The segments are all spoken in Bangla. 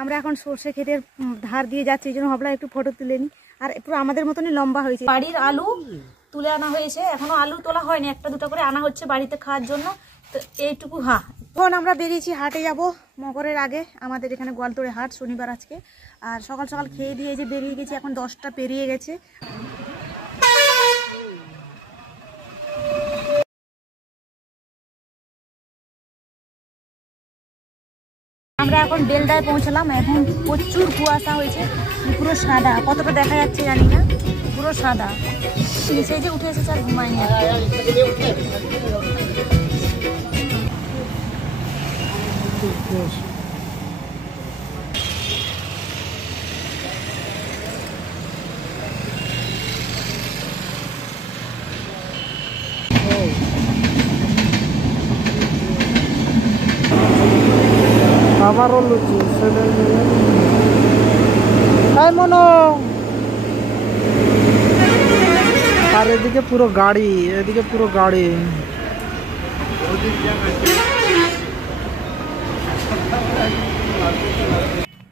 আমরা এখন সর্ষে ক্ষেতের ধার দিয়ে যাচ্ছি, এই জন্য ভাবলাম একটু ফটো তুলে নিই। আর পুরো আমাদের মতনই লম্বা হয়েছে। বাড়ির আলু তুলে আনা হয়েছে, এখনো আলু তোলা হয়নি, একটা দুটো করে আনা হচ্ছে বাড়িতে খাওয়ার জন্য। তো এইটুকু এখন আমরা বেরিয়েছি হাটে যাব মকরের আগে। আমাদের এখানে গোয়ালতোড়ে হাট শনিবার আজকে। আর সকাল সকাল খেয়ে দিয়ে যে বেরিয়ে গেছি, এখন 10টা পেরিয়ে গেছে। আমরা এখন বেলদায় পৌঁছলাম। এখন প্রচুর কুয়াশা হয়েছে, পুরো সাদা, কতটা দেখা যাচ্ছে জানি না, পুরো সাদা। নিচে যে উঠে এসেছে আর ঘুমায়নি। আমারও লুচি তাই মনো। আর এদিকে পুরো গাড়ি, এদিকে পুরো গাড়ি।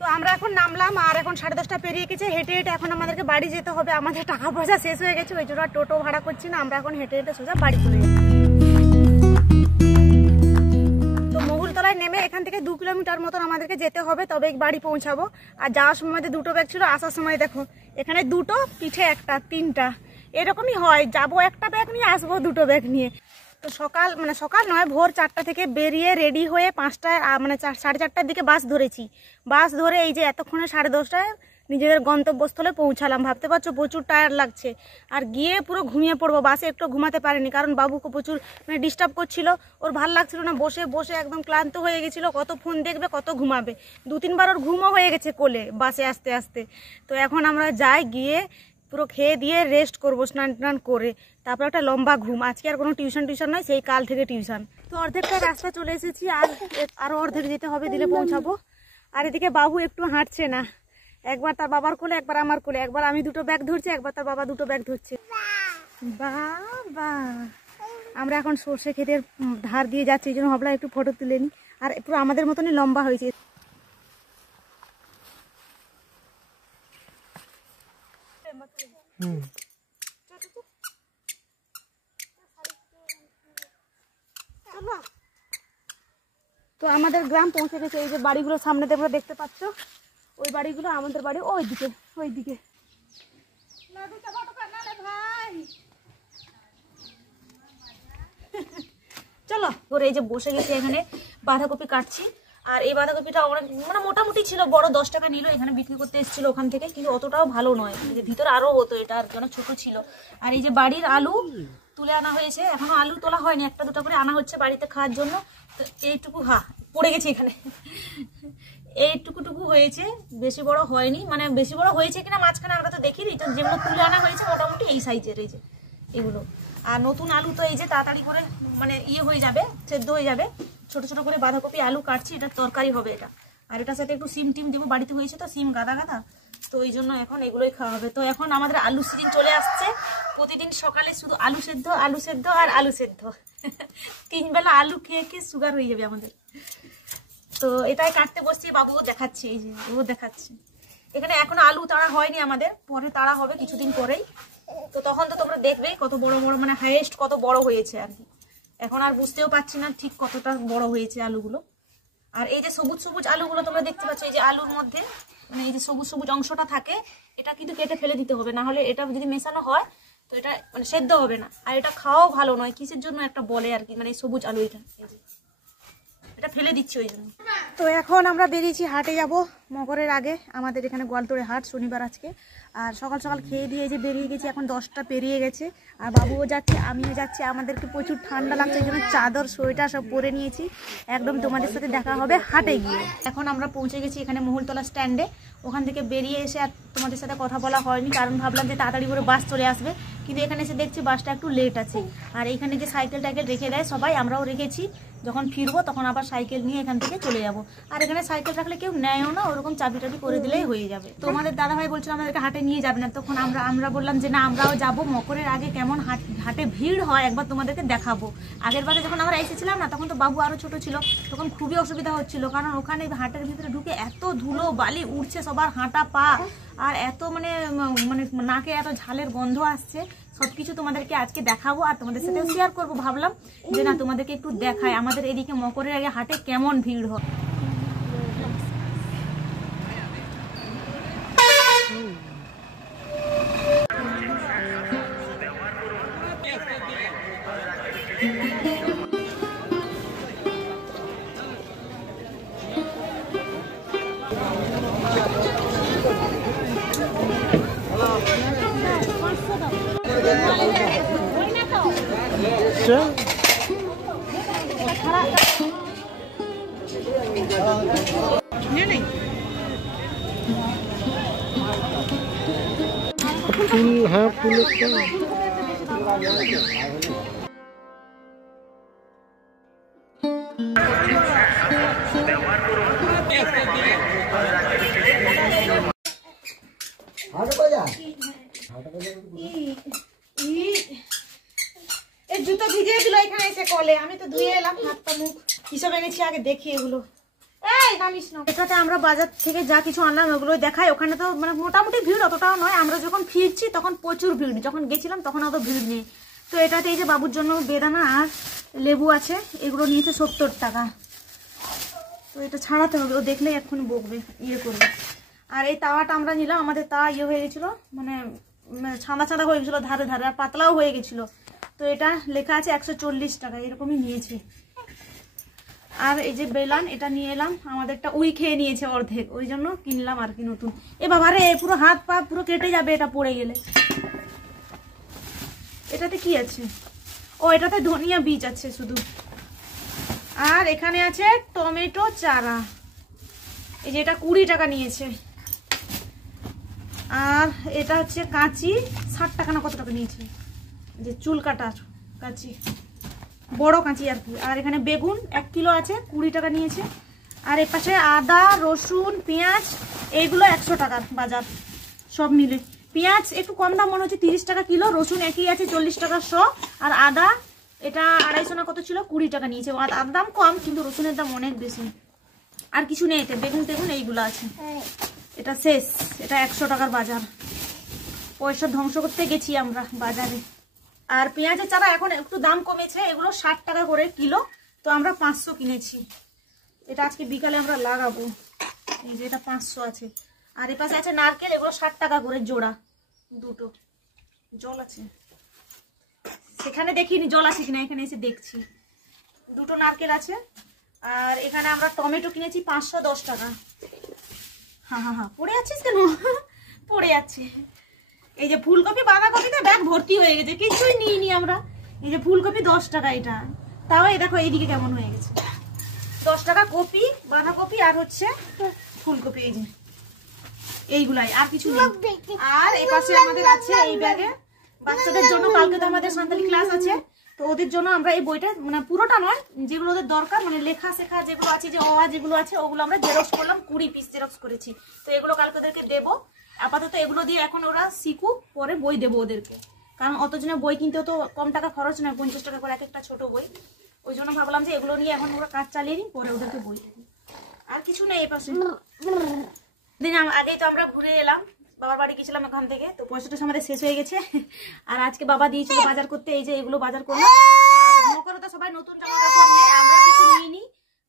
তো আমরা এখন নামলাম, আর এখন 10:30 পেরিয়ে গেছে। হেঁটে হেঁটে এখন আমাদেরকে বাড়ি যেতে হবে। আমাদের টাকা পয়সা শেষ হয়ে গেছে, ওই জন্য টোটো ভাড়া করছি না। আমরা এখন হেঁটে হেঁটে সোজা বাড়ি চলে যাচ্ছি। তো মহুলতলায় নেমে এখান থেকে 2 কিলোমিটার মতন আমাদেরকে যেতে হবে, তবে বাড়ি পৌঁছাবো। আর যাওয়ার সময় 2টো ব্যাগ ছিল, আসার সময় দেখো এখানে 2টো, পিঠে একটা, 3টা, এরকমই হয়। যাবো একটা ব্যাগ নিয়ে, আসবো 2টো ব্যাগ নিয়ে। তো সকাল নয়, ভোর 4টা থেকে বেরিয়ে রেডি হয়ে 5টায় 4:30টার দিকে বাস ধরেছি। বাস ধরে এই যে এতক্ষণে 10:30টায় নিজেদের গন্তব্যস্থলে পৌঁছালাম। ভাবতে পারছো প্রচুর টায়ার লাগছে। আর গিয়ে পুরো ঘুমিয়ে পড়বো। বাসে একটু ঘুমাতে পারিনি, কারণ বাবুকে প্রচুর ডিস্টার্ব করছিল। ওর ভাল লাগছিল না, বসে বসে একদম ক্লান্ত হয়ে গেছিল। কত ফোন দেখবে, কত ঘুমাবে। 2-3বার ওর ঘুমও হয়ে গেছে কোলে বাসে আসতে আসতে। তো এখন আমরা যাই, গিয়ে পুরো খেয়ে দিয়ে রেস্ট করবো, স্নান টান করে। তারপর একটা লম্বা ঘুম। আজকে আর কোনো টিউশন নয়, সেই কাল থেকে টিউশন। তো অর্ধেকটা রাস্তা চলে এসেছি, আর আরও অর্ধেক যেতে হবে, দিলে পৌঁছাবো। আর এদিকে বাবু একটু হাঁটছে না, একবার তার বাবার কোলে, একবার আমার কোলে। একবার আমি 2টো ব্যাগ ধরছি, একবার তার বাবা 2টো ব্যাগ ধরছে। বাবা, আমরা এখন সর্ষে ক্ষেতের ধার দিয়ে যাচ্ছি, এই জন্য ভাবলাম একটু ফটো তুলে নিই। আর পুরো আমাদের মতনই লম্বা হয়েছে। তো আমাদের গ্রাম পৌঁছে গেছে। এই যে বাড়িগুলো সামনে তোমরা দেখতে পাচ্ছ, ওই বাড়িগুলো আমাদের বাড়ি ওইদিকে। চলো, ওর এই যে বসে গেছি এখানে, বাঁধাকপি কাটছি। আর এই বাঁধাকপিটা অনেক মোটামুটি ছিল, বড় 10 টাকা নিল। এখানে বিক্রি করতে এসেছিল ওখান থেকে, কিন্তু অতটাও ভালো নয়। ভিতরে আরো হতো, এটা আর অনেক ছোট ছিল। আর এই যে বাড়ির আলু তুলে আনা হয়েছে, এখনো আলু তোলা হয়নি, একটা দুটো করে আনা হচ্ছে বাড়িতে খাওয়ার জন্য। তো এইটুকু পড়ে গেছে এখানে, এইটুকুটুকু হয়েছে, বেশি বড় হয়নি। বেশি বড় হয়েছে কিনা মাঝখানে আমরা তো দেখিনি। তো যেগুলো তুলে আনা হয়েছে মোটামুটি এই সাইজের, এই যে এগুলো। আর নতুন আলু তো এই যে তাড়াতাড়ি করে হয়ে যাবে, সেদ্ধ হয়ে যাবে। ছোট ছোট করে বাঁধাকপি আলু কাটছি, এটা তরকারি হবে এটা। আর এটার সাথে একটু সিম টিম দেবো, বাড়িতে হয়েছে তো সিম গাদা গাদা, তো ওই জন্য এখন এগুলোই খাওয়া হবে। তো এখন আমাদের আলু সিজন চলে আসছে। প্রতিদিন সকালে শুধু আলু সেদ্ধ আর আলু সেদ্ধ। 3 বেলা আলু খেয়ে খেয়ে সুগার হয়ে যাবে আমাদের। তো এটাই কাটতে বসছি, বাবুও দেখাচ্ছে, এই যে ও দেখাচ্ছে। এখানে এখনো আলু তাড়া হয়নি আমাদের, পরে তাড়া হবে কিছুদিন পরেই। তো তখন তো তোমরা দেখবেই কত বড় বড়, হাইয়েস্ট কত বড় হয়েছে আর কি। এখন আর বুঝতেও পারছি না ঠিক কতটা বড় হয়েছে আলুগুলো। আর এই যে সবুজ সবুজ আলুগুলো তোমরা দেখতে পাচ্ছ, এই যে আলুর মধ্যে এই যে সবুজ সবুজ অংশটা থাকে, এটা কিন্তু কেটে ফেলে দিতে হবে, না হলে এটা যদি মেশানো হয় তো এটা সেদ্ধ হবে না। আর এটা খাওয়াও ভালো নয়, কিসের জন্য একটা বলে আর কি, সবুজ আলু এটা ফেলে দিচ্ছি ওই জন্য। তো এখন আমরা বেরিয়েছি হাটে যাব মকরের আগে। আমাদের এখানে গোয়ালতোড়ে হাট শনিবার আজকে। আর সকাল সকাল খেয়ে দিয়ে যে বেরিয়ে গেছি, এখন 10টা পেরিয়ে গেছে। আর বাবুও যাচ্ছে, আমিও যাচ্ছি। আমাদেরকে প্রচুর ঠান্ডা লাগছে, এই জন্য চাদর সোয়েটার সব পরে নিয়েছি। একদম তোমাদের সাথে দেখা হবে হাটে গিয়ে। এখন আমরা পৌঁছে গেছি এখানে মহুলতলা স্ট্যান্ডে। ওখান থেকে বেরিয়ে এসে আর তোমাদের সাথে কথা বলা হয়নি, কারণ ভাবলাম যে তাড়াতাড়ি করে বাস চলে আসবে। কিন্তু এখানে এসে দেখছি বাসটা একটু লেট আছে। আর এখানে যে সাইকেল টাইকেল রেখে দেয় সবাই, আমরাও রেখেছি। যখন ফিরবো তখন আবার সাইকেল নিয়ে এখান থেকে চলে যাব। আর এখানে সাইকেল রাখলে কেউ নেয়ও না, ওরকম চাবি টাবি করে দিলেই হয়ে যাবে। তো আমাদের দাদাভাই বলছিল আমাদেরকে হাটে নিয়ে যাবে না। তখন আমরা বললাম যে না আমরাও যাব, মকরের আগে কেমন হাটে ভিড় হয় একবার তোমাদেরকে দেখাবো। আগের বারে যখন আমরা এসেছিলাম না তখন তো বাবু আরও ছোট ছিল, তখন খুবই অসুবিধা হচ্ছিল, কারণ ওখানে হাটের ভিতরে ঢুকে এত ধুলো বালি উঠছে সবার হাঁটা পা, আর এত মানে নাকে এত ঝালের গন্ধ আসছে। সব কিছু তোমাদেরকে আজকে দেখাবো আর তোমাদের সাথে শেয়ার করবো। ভাবলাম যে না তোমাদেরকে একটু দেখাই আমাদের এদিকে মকরের আগে হাটে কেমন ভিড় হয়। ফুল, হ্যাঁ ফুলের তো জুতো ভিজিয়ে দিল এখানে এসে কলে, আমি তো ধুয়ে এলাম হাত পা মুখ। কিসব এনেছি আগে দেখি এগুলো। এটাতে আমরা বাজার থেকে যা কিছু আনলাম ওগুলো দেখাই। ওখানে তো মানে মোটামুটি ভিড় অতটাও নয়, আমরা যখন ফিরছি তখন প্রচুর ভিড়, যখন গেছিলাম তখন অত ভিড় নেই। তো এটাতে এই যে বাবুর জন্য বেদানা আর লেবু আছে, এগুলো নিয়েছে 70 টাকা। তো এটা ছাড়াতে হবে, ও দেখলেই এখন বকবে, ইয়ে করবে। আর এই তাওয়াটা আমরা নিলাম, আমাদের তাওয়া ইয়ে হয়ে গেছিলো, মানে ছাঁদা ছাঁদা হয়ে গেছিলো ধারে ধারে, আর পাতলাও হয়ে গেছিলো। তো এটা লেখা আছে 140 টাকা, এরকমই নিয়েছি। আর এই যে বেলান এটা নিয়ে এলাম, আমাদেরটা উই খেয়ে নিয়েছে অর্ধেক, ওই জন্য কিনলাম আর কি নতুন। এ বাবা রে, পুরো হাত পা পুরো কেটে যাবে এটা পড়ে গেলে। এটাতে কি আছে? ও এটাতে ধনিয়া বীজ আছে শুধু। আর এখানে আছে টমেটো চারা, এই যে এটা 20 টাকা নিয়েছে। আর এটা হচ্ছে কাঁচি, 60 টাকা না কত টাকা নিয়েছে, যে চুল কাটার কাঁচি, বড় কাঁচি আর কি। আর এখানে বেগুন 1 কিলো আছে, 20 টাকা নিয়েছে। আর এর পাশে আদা রসুন পেঁয়াজ, এইগুলো 100 টাকার বাজার সব মিলে। পেঁয়াজ একটু কম দাম মনে হচ্ছে, 30 টাকা কিলো। রসুন একই আছে 40 টাকা শ। আর আদা এটা 250 না কত ছিল, 20 টাকা নিয়েছে। আদার দাম কম কিন্তু রসুনের দাম অনেক বেশি। আর কিছু নেই এতে, বেগুন টেগুন এইগুলো আছে। এটা শেষ, এটা 100 টাকার বাজার। পয়সা ধ্বংস করতে গেছি আমরা বাজারে। আর পেঁয়াজের চারা এখন একটু দাম কমেছে, এগুলো 60 টাকা করে কিলো, তো আমরা 500 কিনেছি। এটা আজকে বিকালে আমরা লাগাবো। এই যে এটা 500 আছে। আর এর পাশে আছে নারকেল, এগুলো 60 টাকা করে জোড়া, দুটো। জল আছে সেখানে, দেখিনি জল আছে কিনা, এখানে এসে দেখছি। দুটো নারকেল আছে। আর এখানে আমরা টমেটো কিনেছি 510 টাকা। হ্যাঁ হ্যাঁ হ্যাঁ, পড়ে আছিস কেন? পড়ে যাচ্ছে। এই যে ফুলকপি বাঁধাকপিতে ব্যাগ ভর্তি হয়ে গেছে, কিছুই নিইনি আমরা। এই যে ফুলকপি 10 টাকা এটা, তাও এই দেখো এইদিকে কেমন হয়ে গেছে। 10 টাকা কপি, বাঁধাকপি আর হচ্ছে ফুলকপি, এই যে এইগুলাই, আর কিছু নেই। আর এই পাশে আমাদের আছে এই ব্যাগে বাচ্চাদের জন্য, কালকে তো আমাদের সাঁতালি ক্লাস আছে, তো ওদের জন্য আমরা এই বইটা মানে পুরোটা নয়, যেগুলো ওদের দরকার মানে লেখা শেখা যেগুলো আছে, যে অ যেগুলো আছে ওগুলো আমরা জেরক্স করলাম, 20 পিস জেরক্স করেছি। তো এগুলো কালকে ওদেরকে দেবো। আপাতত এগুলো দিয়ে এখন ওরা শিখুক, পরে বই দেবো ওদেরকে, কারণ অতজনের বই কিনতেও তো কম টাকা খরচ নয়, 50 টাকা করে এক একটা ছোট বই। ওই জন্য ভাবলাম যে এগুলো নিয়ে এখন ওরা কাজ চালিয়ে নিই, পরে ওদেরকে বই দেবো। আর কিছু নেই এই পাশে। দিন আগেই তো আমরা ঘুরে এলাম, বাবার বাড়ি গেছিলাম ওখান থেকে, তো পয়সাটা আমাদের শেষ হয়ে গেছে। আর আজকে বাবা দিয়েছিল বাজার করতে, এই যে এগুলো বাজার করলাম। মকরে তো সবাই নতুন জামা কাপড় নেয়, আমরা কিছু নিইনি,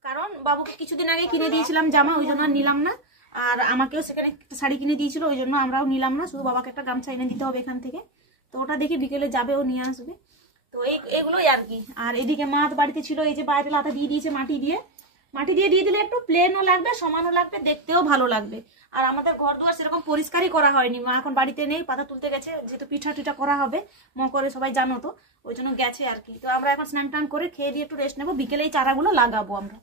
কারণ বাবুকে কিছুদিন আগে কিনে দিয়েছিলাম জামা, ওই জন্য নিলাম না। আর আমাকেও সেখানে একটা শাড়ি কিনে দিয়েছিল, ওই জন্য আমরাও নিলাম না, শুধু বাবাকে একটা গামছা এনে দিতে হবে এখান থেকে। তো ওটা দেখি বিকেলে যাবে, ও নিয়ে আসবে। তো এগুলোই আর কি। আর এদিকে মাছ বাড়িতে ছিল, এই যে বাইরে লাতা দিয়ে দিয়েছে মাটি দিয়ে দিয়ে দিলে একটু প্লেনও লাগবে, সমানও লাগবে, দেখতেও ভালো লাগবে। আর আমাদের ঘর দুয়ার সেরকম পরিষ্কারই করা হয়নি, মা এখন বাড়িতে নেই, পাতা তুলতে গেছে, যেহেতু পিঠা টিঠা করা হবে মকরে সবাই জানো তো, ওই জন্য গেছে আর কি। তো আমরা এখন স্নান টান করে খেয়ে দিয়ে একটু রেস্ট নেবো, বিকেলে এই চারাগুলো লাগাবো আমরা।